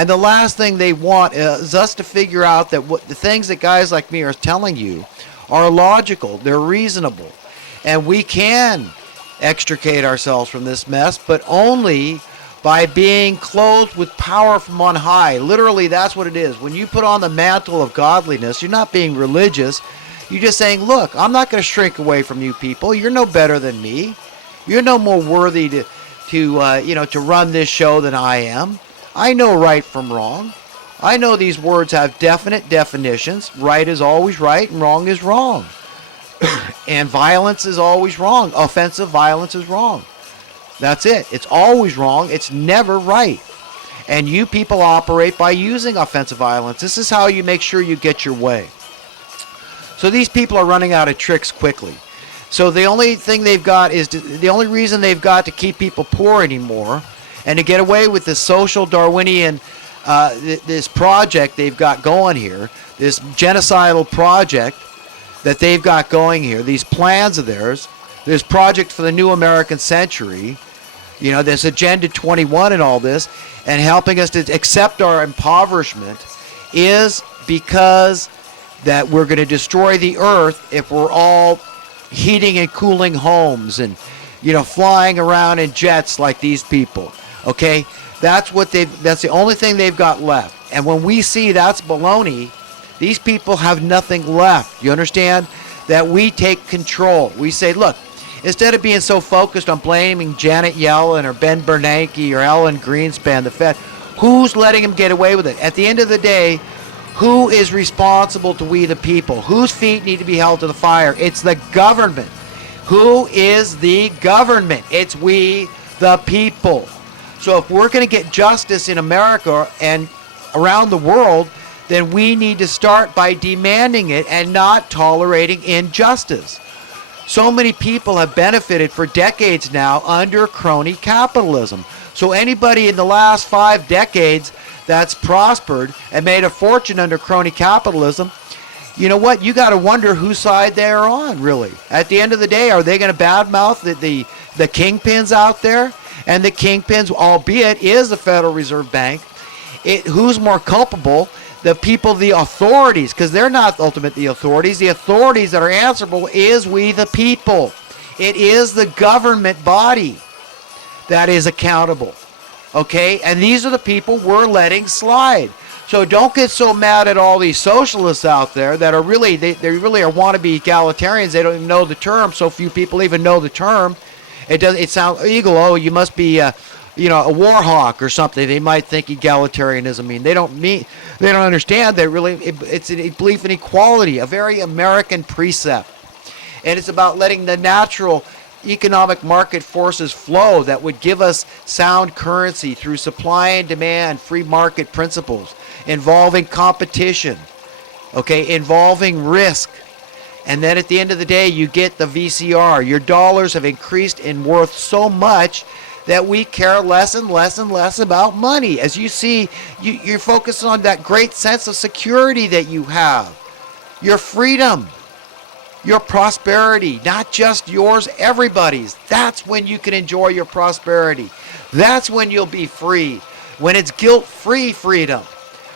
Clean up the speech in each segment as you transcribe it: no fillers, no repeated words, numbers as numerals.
And the last thing they want is us to figure out that what the things that guys like me are telling you are logical, they're reasonable, and we can extricate ourselves from this mess, but only by being clothed with power from on high. Literally, that's what it is. When you put on the mantle of godliness, you're not being religious. You're just saying, look, I'm not going to shrink away from you people. You're no better than me. You're no more worthy to run this show than I am. I know right from wrong. I know these words have definite definitions. Right is always right and wrong is wrong. And violence is always wrong. Offensive violence is wrong. That's it. It's always wrong. It's never right. And you people operate by using offensive violence. This is how you make sure you get your way. So these people are running out of tricks quickly. So the only thing they've got is the only reason they've got to keep people poor anymore and to get away with this social Darwinian this project they've got going here, this genocidal project that they've got going here, these plans of theirs, this project for the new American century, this Agenda 21 and all this, and helping us to accept our impoverishment is because that we're going to destroy the earth if we're all heating and cooling homes and, flying around in jets like these people. Okay? That's the only thing they've got left. And when we see that's baloney, these people have nothing left. You understand? That we take control. We say, look, instead of being so focused on blaming Janet Yellen or Ben Bernanke or Alan Greenspan, the Fed, who's letting them get away with it? At the end of the day, who is responsible to we the people? Whose feet need to be held to the fire? It's the government. Who is the government? It's we the people. So if we're going to get justice in America and around the world, then we need to start by demanding it and not tolerating injustice. So many people have benefited for decades now under crony capitalism. So anybody in the last 5 decades that's prospered and made a fortune under crony capitalism, you know what? You got to wonder whose side they're on, really. At the end of the day, are they going to badmouth the kingpins out there? And the kingpins, albeit is the Federal Reserve Bank, who's more culpable? The people, the authorities, because they're not ultimately the authorities. The authorities that are answerable is we the people. It is the government body that is accountable. Okay? And these are the people we're letting slide. So don't get so mad at all these socialists out there that are really, they really are wannabe egalitarians. They don't even know the term. So few people even know the term. It sounds illegal. Oh, you must be a war hawk or something. They might think egalitarianism they don't understand that really it's a belief in equality, a very American precept. And it's about letting the natural economic market forces flow that would give us sound currency through supply and demand, free market principles, involving competition, okay, involving risk. And then at the end of the day, you get the VCR. Your dollars have increased in worth so much that we care less and less and less about money. As you see, you're focused on that great sense of security that you have, your freedom, your prosperity, not just yours, everybody's. That's when you can enjoy your prosperity. That's when you'll be free, when it's guilt-free freedom,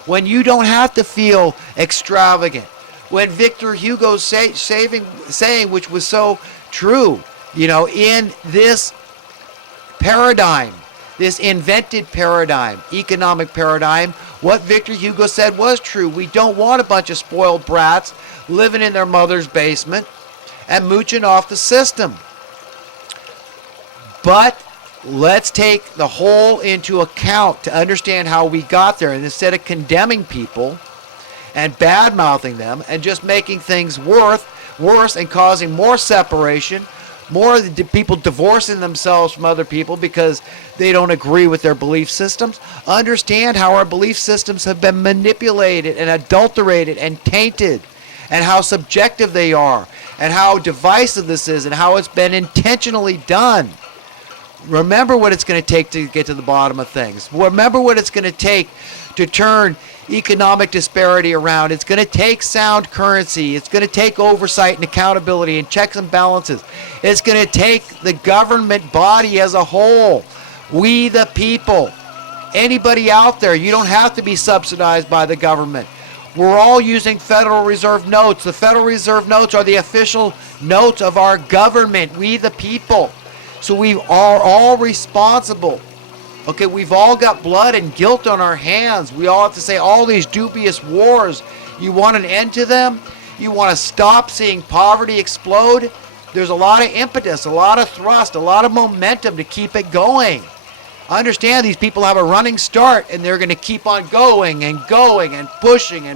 when you don't have to feel extravagant, when Victor Hugo's saying, which was so true, in this paradigm, this invented paradigm, economic paradigm, what Victor Hugo said was true. We don't want a bunch of spoiled brats living in their mother's basement and mooching off the system. But let's take the whole into account to understand how we got there. And instead of condemning people and bad-mouthing them and just making things worse and causing more separation, more people divorcing themselves from other people because they don't agree with their belief systems. Understand how our belief systems have been manipulated and adulterated and tainted, and how subjective they are, and how divisive this is, and how it's been intentionally done. Remember what it's going to take to get to the bottom of things. Remember what it's going to take to turn economic disparity around. It's going to take sound currency. It's going to take oversight and accountability and checks and balances. It's going to take the government body as a whole. We the people. Anybody out there, you don't have to be subsidized by the government. We're all using Federal Reserve notes. The Federal Reserve notes are the official notes of our government, we the people. So we are all responsible. Okay, we've all got blood and guilt on our hands. We all have to say all these dubious wars. You want an end to them? You want to stop seeing poverty explode? There's a lot of impetus, a lot of thrust, a lot of momentum to keep it going. I understand these people have a running start, and they're going to keep on going and going and pushing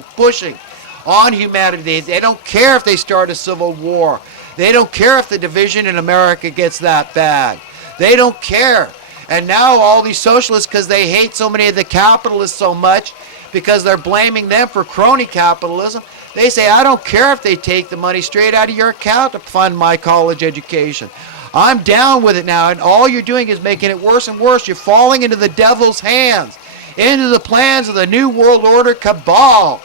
on humanity. They don't care if they start a civil war. They don't care if the division in America gets that bad. They don't care. And now all these socialists, because they hate so many of the capitalists so much, because they're blaming them for crony capitalism, they say, I don't care if they take the money straight out of your account to fund my college education. I'm down with it now, and all you're doing is making it worse and worse. You're falling into the devil's hands, into the plans of the New World Order cabal.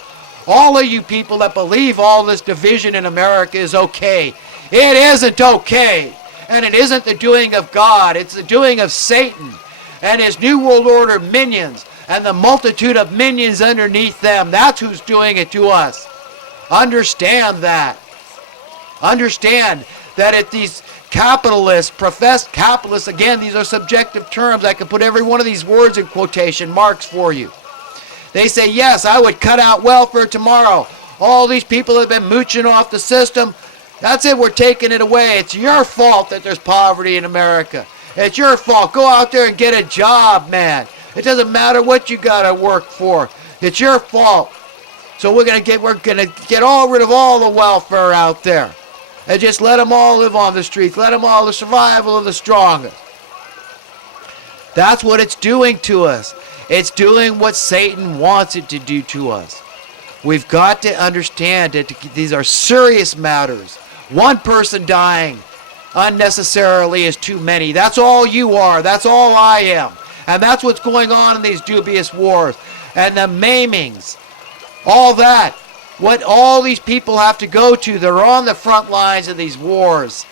All of you people that believe all this division in America is okay. It isn't okay. And it isn't the doing of God. It's the doing of Satan and his New World Order minions and the multitude of minions underneath them. That's who's doing it to us. Understand that. Understand that if these capitalists, professed capitalists, again, these are subjective terms. I can put every one of these words in quotation marks for you. They say, yes, I would cut out welfare tomorrow. All these people have been mooching off the system. That's it, we're taking it away. It's your fault that there's poverty in America. It's your fault. Go out there and get a job, man. It doesn't matter what you gotta work for. It's your fault. So we're gonna get all rid of all the welfare out there. And just let them all live on the streets. Let them all, the survival of the strongest. That's what it's doing to us. It's doing what Satan wants it to do to us. We've got to understand that these are serious matters. One person dying unnecessarily is too many. That's all you are. That's all I am. And that's what's going on in these dubious wars. And the maimings. All that. What all these people have to go to. They're on the front lines of these wars.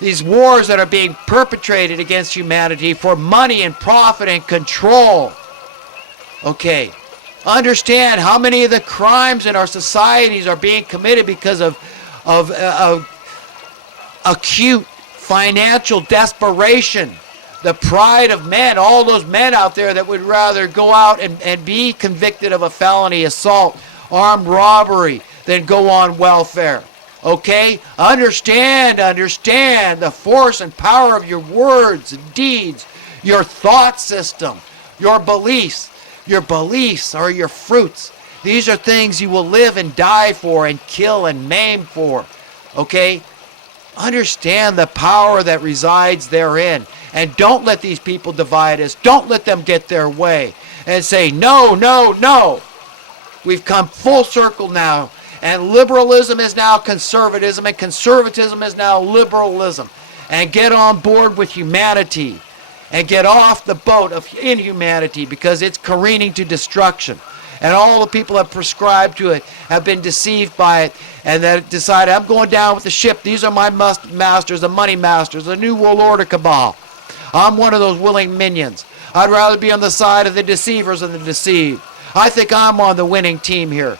These wars that are being perpetrated against humanity for money and profit and control. Okay. Understand how many of the crimes in our societies are being committed because of acute financial desperation. The pride of men, all those men out there that would rather go out and be convicted of a felony assault, armed robbery, than go on welfare. Okay? Understand the force and power of your words and deeds, your thought system, your beliefs. Your beliefs are your fruits. These are things you will live and die for and kill and maim for. Okay? Understand the power that resides therein. And don't let these people divide us. Don't let them get their way. And say, no, no, no. We've come full circle now. And liberalism is now conservatism. And conservatism is now liberalism. And get on board with humanity. And get off the boat of inhumanity, because it's careening to destruction. And all the people that prescribe to it have been deceived by it, and that decided, I'm going down with the ship. These are my masters, the money masters, the New World Order cabal. I'm one of those willing minions. I'd rather be on the side of the deceivers than the deceived. I think I'm on the winning team here.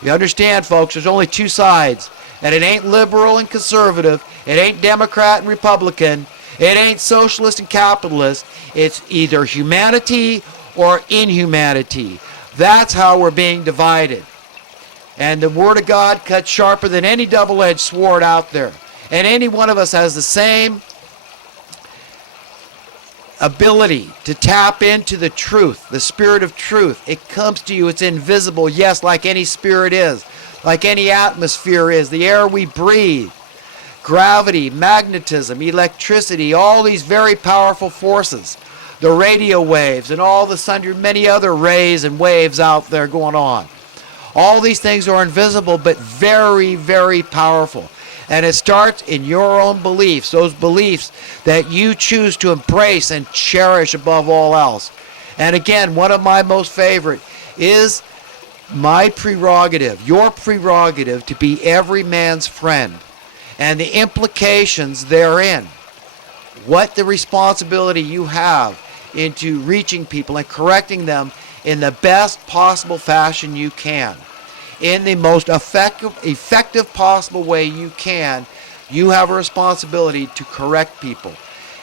You understand, folks, there's only two sides. And it ain't liberal and conservative. It ain't Democrat and Republican. It ain't socialist and capitalist. It's either humanity or inhumanity. That's how we're being divided. And the Word of God cuts sharper than any double-edged sword out there. And any one of us has the same ability to tap into the truth, the spirit of truth. It comes to you. It's invisible. Yes, like any spirit is. Like any atmosphere is. The air we breathe. Gravity, magnetism, electricity, all these very powerful forces, the radio waves and all the sundry many other rays and waves out there going on. All these things are invisible but very, very powerful. And it starts in your own beliefs, those beliefs that you choose to embrace and cherish above all else. And again, one of my most favorite is my prerogative, your prerogative, to be every man's friend. And the implications therein, what the responsibility you have into reaching people and correcting them in the best possible fashion you can, in the most effective possible way you can. You have a responsibility to correct people.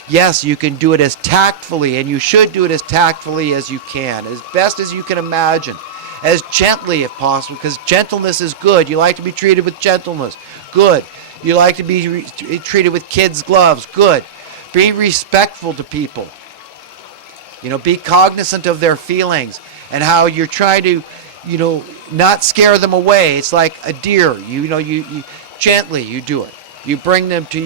Yes, you can do it as tactfully, and you should do it as tactfully as you can, as best as you can imagine, as gently if possible, because gentleness is good. You like to be treated with gentleness. Good. You like to be treated with kids' gloves. Good. Be respectful to people. Be cognizant of their feelings and how you're trying to, not scare them away. It's like a deer. You gently you do it. You bring them to you.